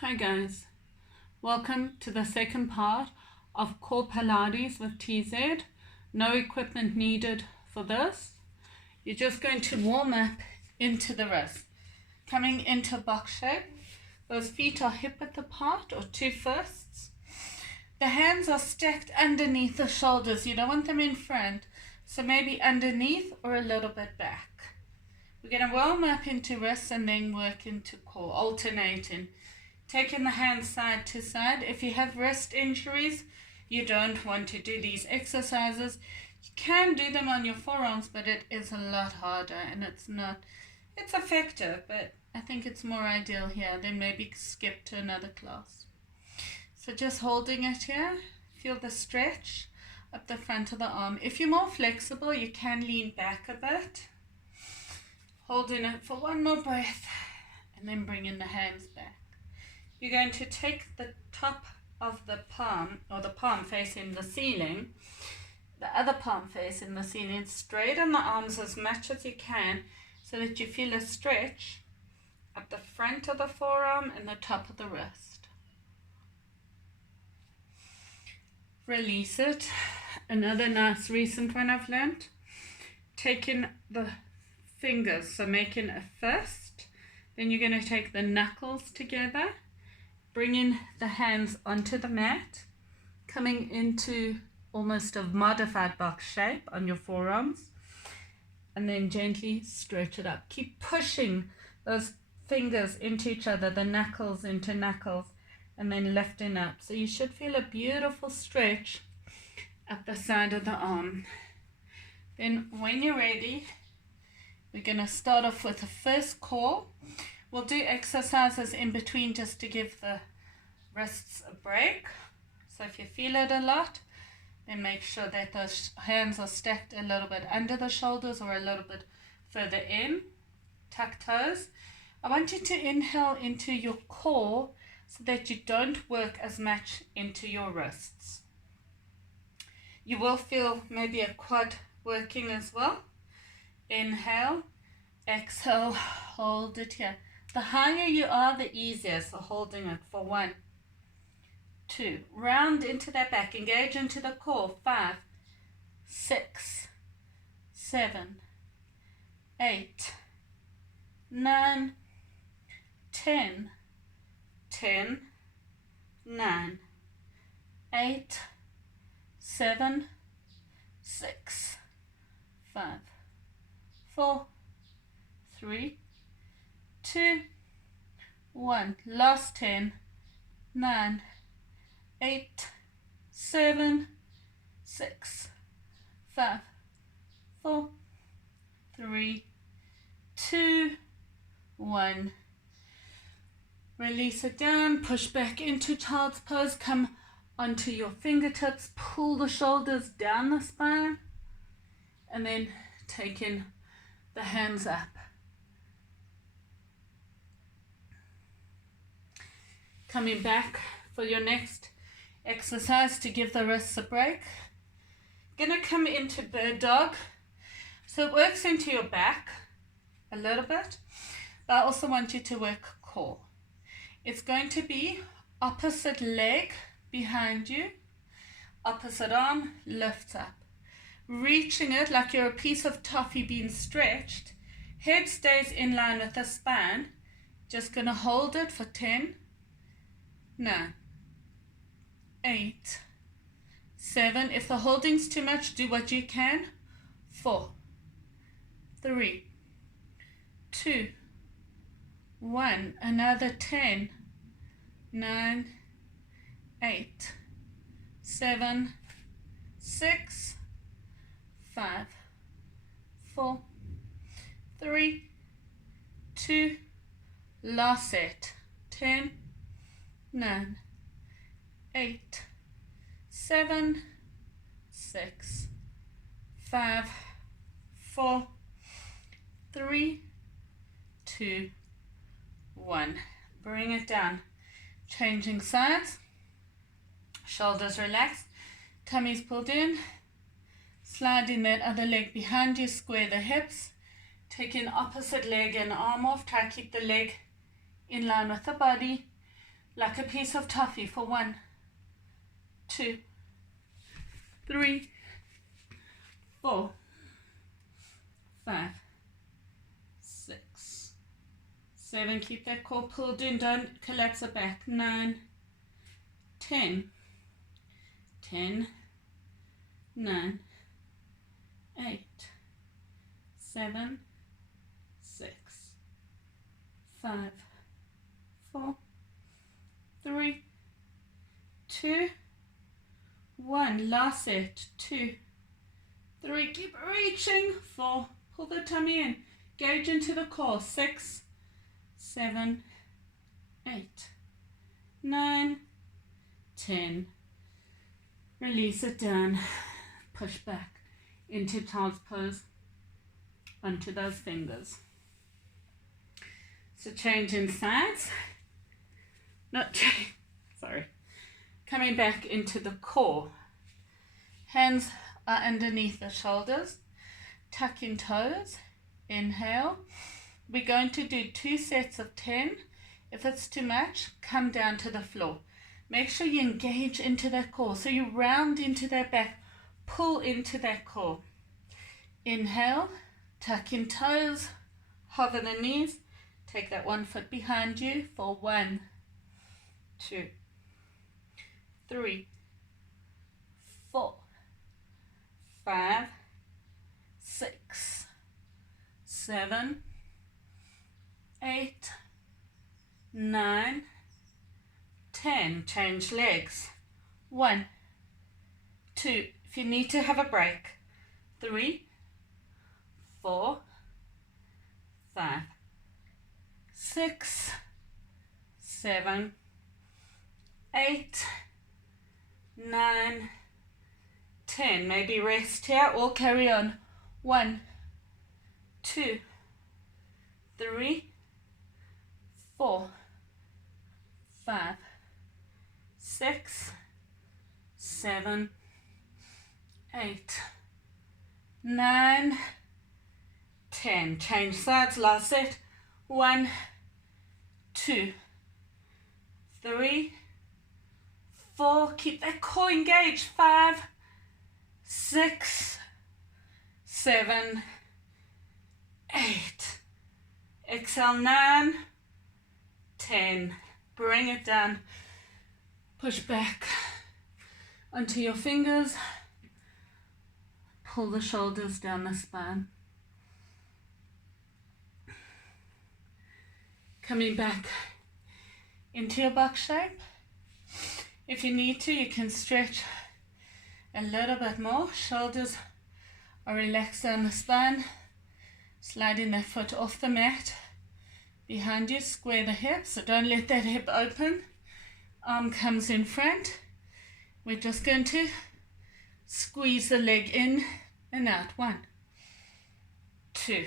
Hi guys, welcome to the second part of Core Pilates with TZ. No equipment needed for this. You're just going to warm up into the wrist. Coming into box shape. Those feet are hip width apart or two fists. The hands are stacked underneath the shoulders. You don't want them in front, so maybe underneath or a little bit back. We're going to warm up into wrists and then work into core, alternating. Taking the hands side to side. If you have wrist injuries, you don't want to do these exercises. You can do them on your forearms, but it is a lot harder and it's effective, but I think it's more ideal here than maybe skip to another class. So just holding it here, feel the stretch up the front of the arm. If you're more flexible, you can lean back a bit. Holding it for one more breath and then bringing the hands back. You're going to take the top of the palm, or the palm facing the ceiling, the other palm facing the ceiling, straighten the arms as much as you can so that you feel a stretch up the front of the forearm and the top of the wrist. Release it. Another nice recent one I've learned, taking the fingers, so making a fist, then you're going to take the knuckles together, bringing the hands onto the mat, coming into almost a modified box shape on your forearms, and then gently stretch it up. Keep pushing those fingers into each other, the knuckles into knuckles, and then lifting up. So you should feel a beautiful stretch up the side of the arm. Then when you're ready, we're going to start off with the first core. We'll do exercises in between just to give the wrists a break. So if you feel it a lot, then make sure that those hands are stacked a little bit under the shoulders or a little bit further in. Tuck toes. I want you to inhale into your core so that you don't work as much into your wrists. You will feel maybe a quad working as well. Inhale, exhale, hold it here. The higher you are, the easier, so holding it for 1, 2, round into that back, engage into the core, 5, 6, 7, 8, 9, 10, 10, 9, 8, 7, 6, 5, 4, 3, 2, 1. Last 10, 9, 8, 7, 6, 5, 4, 3, 2, 1. Release it down, push back into child's pose, come onto your fingertips, pull the shoulders down the spine, and then taking the hands up. Coming back for your next exercise to give the wrists a break. Gonna come into bird dog. So it works into your back a little bit, but I also want you to work core. It's going to be opposite leg behind you, opposite arm lifts up. Reaching it like you're a piece of toffee being stretched. Head stays in line with the spine. Just gonna hold it for 10, 9, 8, 7. If the holding's too much, do what you can. 4, 3, 2, 1. Another 10, 9, 8, 7, 6, 5, 4, 3, 2. Last set. 10, 9, 8, 7, 6, 5, 4, 3, 2, 1. Bring it down. Changing sides. Shoulders relaxed. Tummy's pulled in. Sliding that other leg behind you. Square the hips. Taking opposite leg and arm off. Try to keep the leg in line with the body. like a piece of toffee for 1, 2, 3, 4, 5, 6, 7. Keep that core pulled in, don't collapse it back. 9, 10, 10, 9, 8, 7, 6, 5, 4, 3, 2, 1. Last set. 2, 3. Keep reaching. 4. Pull the tummy in. Gauge into the core. 6, 7, 8, 9, 10. Release it down. Push back into child's pose onto those fingers. So change in sides. Coming back into the core. Hands are underneath the shoulders. Tuck in toes. Inhale. We're going to do 2 sets of 10. If it's too much, come down to the floor. Make sure you engage into that core. So you round into that back. Pull into that core. Inhale. Tuck in toes. Hover the knees. Take that 1 foot behind you for 1, 2, 3, 4, 5, 6, 7, 8, 9, 10. Change legs. 1, 2. If you need to have a break. 3, 4, 5, 6, 7, 8, 9, 10. Maybe rest here or carry on. 1, 2, 3, 4, 5, 6, 7, 8, 9, 10. Change sides. Last set. 1, 2, 3, 4. Keep that core engaged. 5, 6, 7, 8. Exhale. 9, 10. Bring it down. Push back onto your fingers. Pull the shoulders down the spine. Coming back into your box shape. If you need to, you can stretch a little bit more. Shoulders are relaxed down the spine. Sliding that foot off the mat. Behind you, square the hips, so don't let that hip open. Arm comes in front. We're just going to squeeze the leg in and out. 1, 2,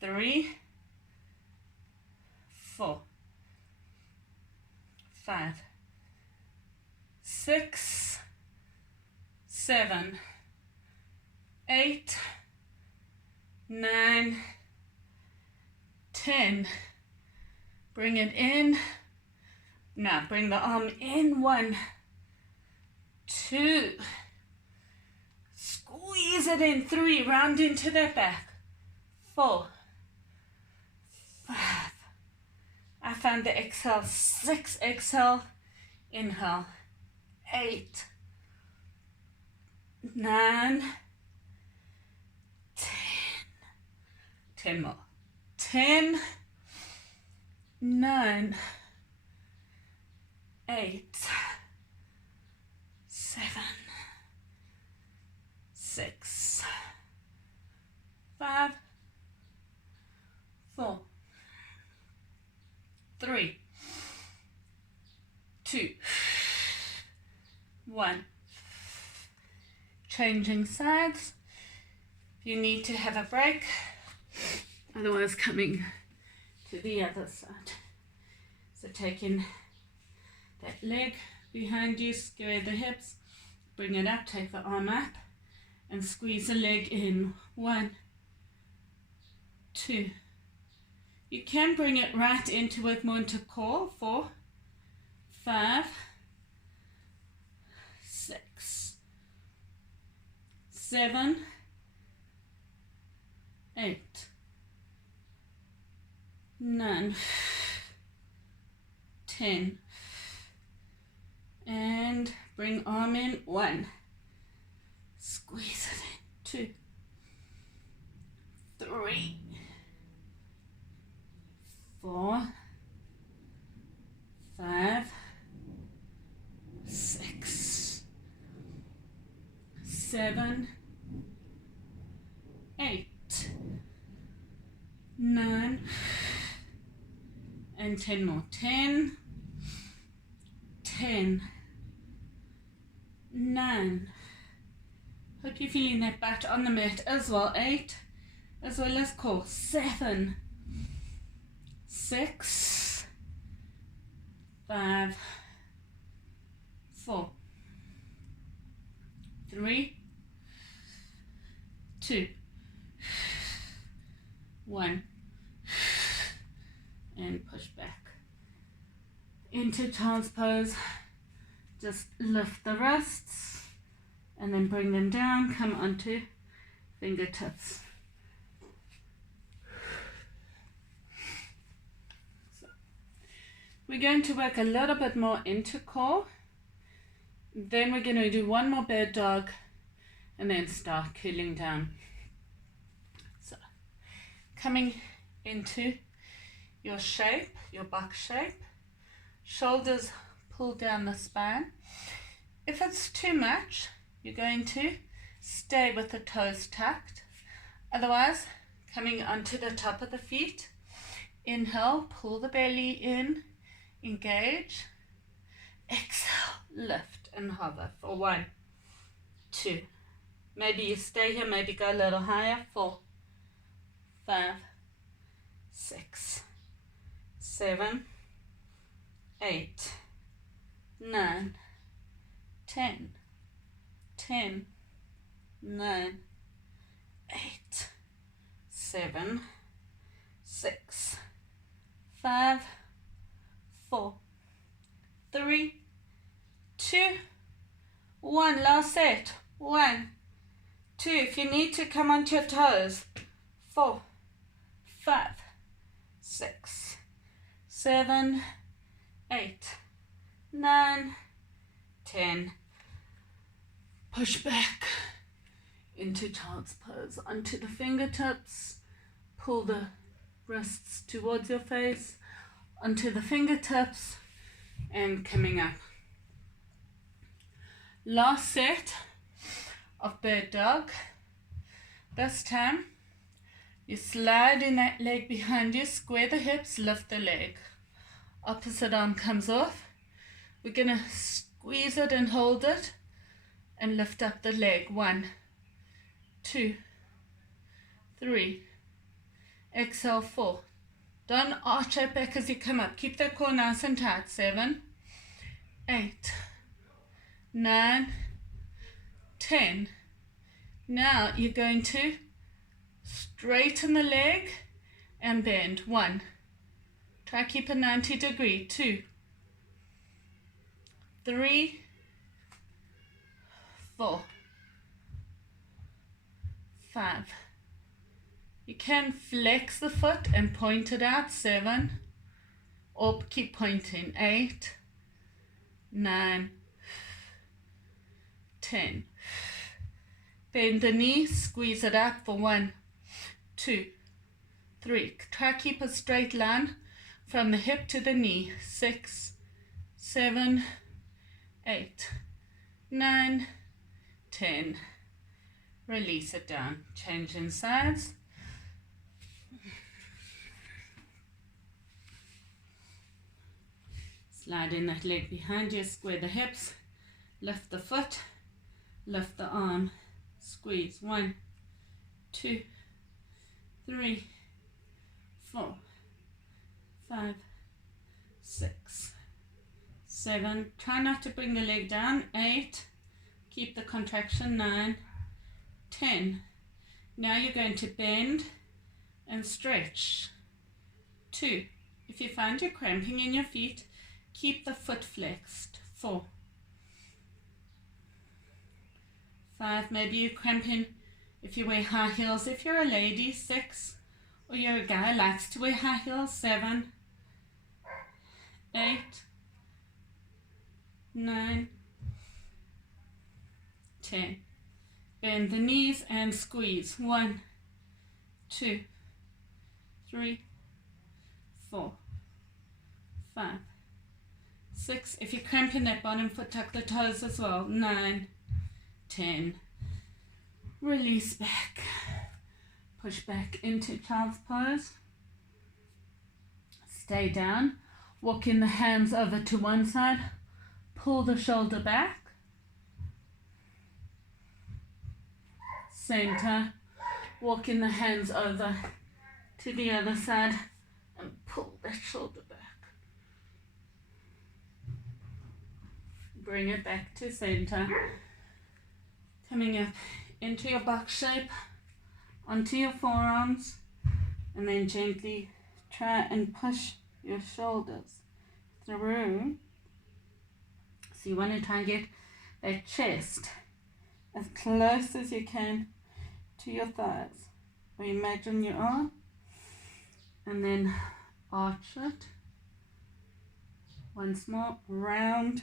3, 4, 5, 6, 7, 8, 9, 10. Bring it in. Now bring the arm in. 1, 2. Squeeze it in. 3. Round into the back. 4, 5. I found the exhale. 6. Exhale. Inhale. 8, 9, 10. 10 more. 10, 9, 8, 7, 6, 5, 4, 3, 2, 1. Changing sides. If you need to have a break, otherwise coming to the other side. So taking that leg behind you, square the hips, bring it up, take the arm up and squeeze the leg in. 1, 2, You can bring it right into work more into core. 4, 5, 6, 7, 8, 9, 10, and bring arm in. 1, squeeze it in. 2, 3, 4, 5, 6, 7, 8, 9, and 10 more. 10, 10, 9. Hope you're feeling that butt on the mat as well. 8, as well as core. 7, 6, 5, 4, 3, 2, 1, and push back into child's pose. Just lift the wrists and then bring them down. Come onto fingertips. So we're going to work a little bit more into core. Then we're going to do one more bird dog and then start cooling down. So coming into your shape, your box shape, shoulders pull down the spine. If it's too much, you're going to stay with the toes tucked. Otherwise, coming onto the top of the feet, inhale, pull the belly in, engage, exhale, lift and hover for 1, 2, maybe you stay here, maybe go a little higher. 4, 5, 6, 7, 8, 9, 10, 10, 9, 8, 7, 6, 5, 4, 3, 2, 1. Last set. 1, 2. If you need to, come onto your toes. 4, 5, 6, 7, 8, 9, 10. Push back into child's pose. Onto the fingertips. Pull the wrists towards your face. Onto the fingertips. And coming up. Last set of bird dog. This time you slide in that leg behind you, square the hips, lift the leg. Opposite arm comes off. We're going to squeeze it and hold it and lift up the leg. 1, 2, 3. Exhale, 4. Don't arch it back as you come up. Keep the core nice and tight. 7, 8, 9, 10. Now you're going to straighten the leg and bend. 1. Try keep a 90 degree. 2, 3, 4, 5. You can flex the foot and point it out. 7, or keep pointing. 8, 9, 10. Bend the knee, squeeze it up for 1, 2, 3. Try keep a straight line from the hip to the knee. 6, 7, 8, 9, 10. Release it down. Change in sides. Slide in that leg behind you, square the hips, lift the foot, lift the arm, squeeze. 1, 2, 3, 4, 5, 6, 7. Try not to bring the leg down. 8. Keep the contraction. 9, 10. Now you're going to bend and stretch. 2. If you find you're cramping in your feet, keep the foot flexed. 4. 5. Maybe you're cramping if you wear high heels. If you're a lady, 6. Or you're a guy likes to wear high heels, 7. 8. 9. 10. Bend the knees and squeeze. 1, 2, 3, 4, 5, 6. If you're cramping that bottom foot, tuck the toes as well. 9, 10. Release back. Push back into child's pose. Stay down. Walk in the hands over to one side. Pull the shoulder back. Center. Walk in the hands over to the other side and pull that shoulder back. Bring it back to center. Coming up into your box shape, onto your forearms, and then gently try and push your shoulders through. So you want to try and get that chest as close as you can to your thighs. Or imagine you are, and then arch it. Once more, round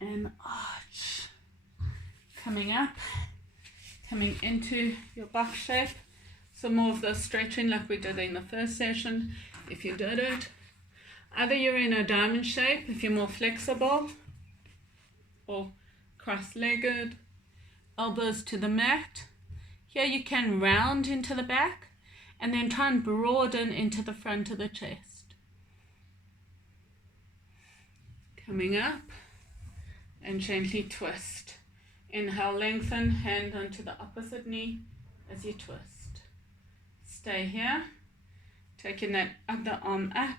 and arch. Coming up, coming into your box shape. Some more of the stretching like we did in the first session. If you did it, either you're in a diamond shape if you're more flexible, or cross-legged, elbows to the mat. Here you can round into the back and then try and broaden into the front of the chest. Coming up and gently twist. Inhale, lengthen, hand onto the opposite knee as you twist. Stay here, taking that other arm up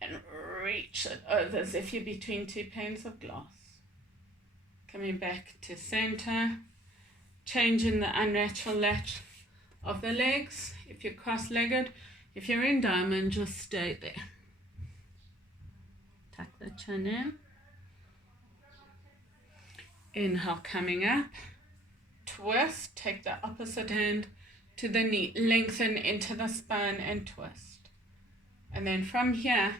and reach it over as if you're between two panes of glass. Coming back to center, changing the unnatural latch of the legs. If you're cross-legged, if you're in diamond, just stay there. Tuck the chin in. Inhale, coming up, twist, take the opposite hand to the knee, lengthen into the spine and twist. And then from here,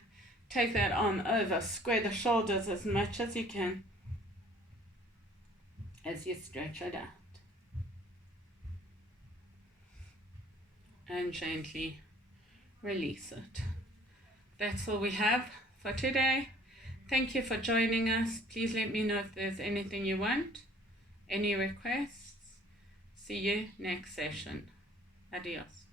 take that arm over, square the shoulders as much as you can as you stretch it out. And gently release it. That's all we have for today. Thank you for joining us. Please let me know if there's anything you want, any requests. See you next session. Adios.